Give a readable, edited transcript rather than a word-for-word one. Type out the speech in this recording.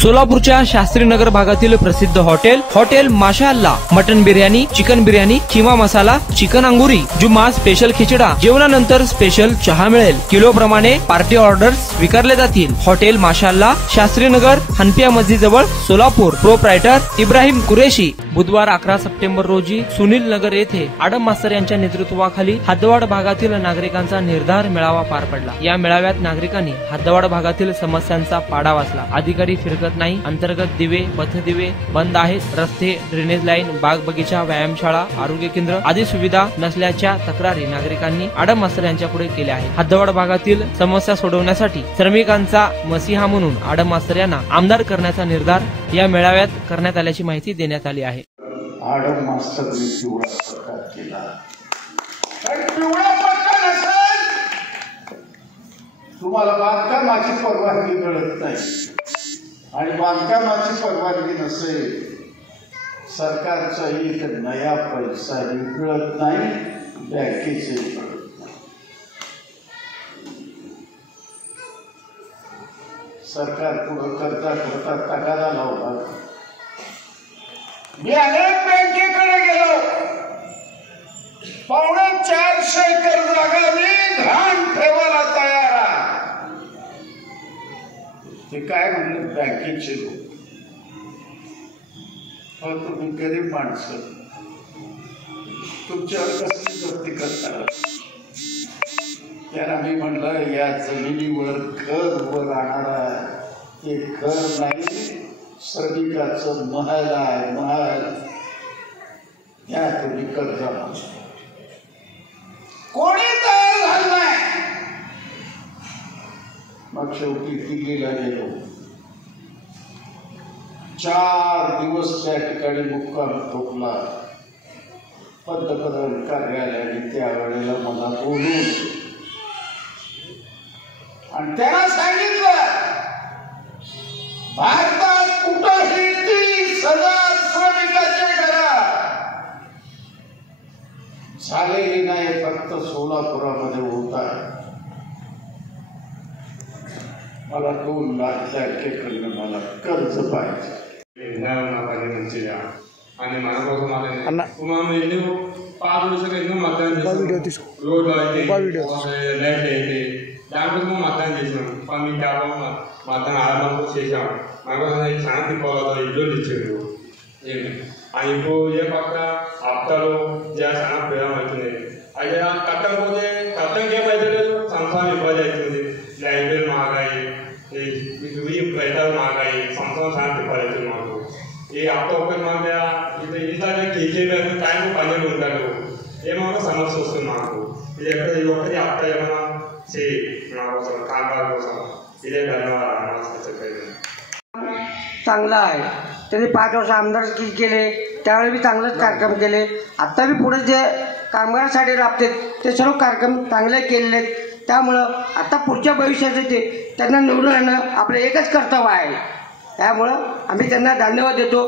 सोलापूरच्या शास्त्रीनगर भागातील प्रसिद्ध hotel Mashallah mutton biryani, chicken biryani, keema masala, chicken Angoori, Jumma special खिचडा, जेवणानंतर स्पेशल चहा मिळेल। किलो प्रमाणे पार्टी ऑर्डर्स स्वीकारले जातील। हॉटेल माशाअल्ला, शास्त्रीनगर, हनपिया मस्जिद जवळ, सोलापूर। प्रोप्रायटर इब्राहिम कुरेशी। बुधवार 11 सप्टेंबर रोजी सुनील नगर येथे आडम मास्तर यांच्या नेतृत्वाखाली हद्दवाड भागातील नागरिकांचा निर्धार मेळावा पार पडला। या मेळाव्यात नागरिकांनी हद्दवाड भागातील समस्यांचा पाडा वाचला। अधिकारी फिरकत नाही, अंतर्गत दिवे, पथदिवे बंद आहेत, रस्ते, ड्रेनेज लाईन, बाग बगीचा, व्यायामशाळा, आरोग्य केंद्र आदी सुविधा नसल्याच्या तक्रारी नागरिकांनी आडम मास्तर यांच्या पुढे केल्या आहेत। हद्दवाड भागातील समस्या सोडवण्यासाठी श्रमिकांचा मसीहा म्हणून आडम मास्तर यांना आमदार करण्याचा निर्धार या मेळाव्यात करण्यात आल्याची माहिती देण्यात आली आहे। आडम मास्तरने पिवळा पट्टा केला, पिवळा पट्टा नसेल तुम्हाला बांधकामाची परवानगी मिळत नाही, आणि बांधकामाची परवानगी नसेल सरकारचा एक नया पैसा मिळत नाही, बँकेचे मिळत नाही। सरकार पुढे करता तगादा लावला। मी अनेक बँकेकडे गेलो, 450 एकर जागा मी घाण ठेवायला तयार आहे। ते काय म्हणले बँकेचे लोक, तुम्ही गरीब माणसं तुमच्यावर कसली जप्ती करता। त्याला मी म्हणलं या जमिनीवर घर उभं राहणारा ते घर नाही, श्रमिकाचं महल आहे, महल। या तुम्ही कर्जा कोणी तयार झालं नाही। मग शेवटी दिल्लीला गेलो, 4 दिवस त्या ठिकाणी मुक्काम ठोकला। पंतप्रधान कार्यालयाने त्यावेळेला मला बोलून आणि त्यांना सांगितलं भारतात कुठेही 30,000 श्रमिकांच्या घरात झालेली नाही, फक्त सोलापुरामध्ये होत आहे। मला 2 लाख बँकेकडनं मला कर्ज पाहिजे। आणि మనకోసం మనం ఎన్నో పాదోషక ఎన్నో మద్దతు చేసాం రోడ్ అయితే లైట్ అయితే దానికోసం మద్దతు చేసాం పని కాలం మద్దతు ఆరంభం చేసాం మనకోసం శాంతి పోరాట ఇల్లు ఇచ్చారు ఆయనకు ఏ పక్క హప్తాలు చాలా ప్రయాణం అవుతుంది అయితే కట్టకపోతే కట్టంకి ఏమైతే లేదు సంసారం ఇబ్బంది అవుతుంది లైట్లు మాగాయి రైతాలు మాగాయి సంసారం శాంతి ఇబ్బంది అవుతుంది మాకు ఈ హప్తా ఒకటి మన ఇంత కేజీలు టైం పనులు ఉంటారు ఏమన్నా సమస్య వస్తుంది మాకు ఇది ఎక్కడ ఇది ఒకటి హప్తా ఏమైనా చేయి మా కోసం కాంట్రాక్ట్ కోసం ఇదే ధన్యవాదాలు चांगला आहे। त्यांनी 5 वर्ष आमदार केले, त्यावेळी बी चांगलेच कार्यक्रम केले। आता बी पुढे जे कामगारांसाठी राबते ते सर्व कार्यक्रम चांगले केलेले। त्यामुळं आता पुढच्या भविष्यात ते त्यांना निवडून आणणं आपलं एकच कर्तव्य आहे। त्यामुळं आम्ही त्यांना धन्यवाद देतो।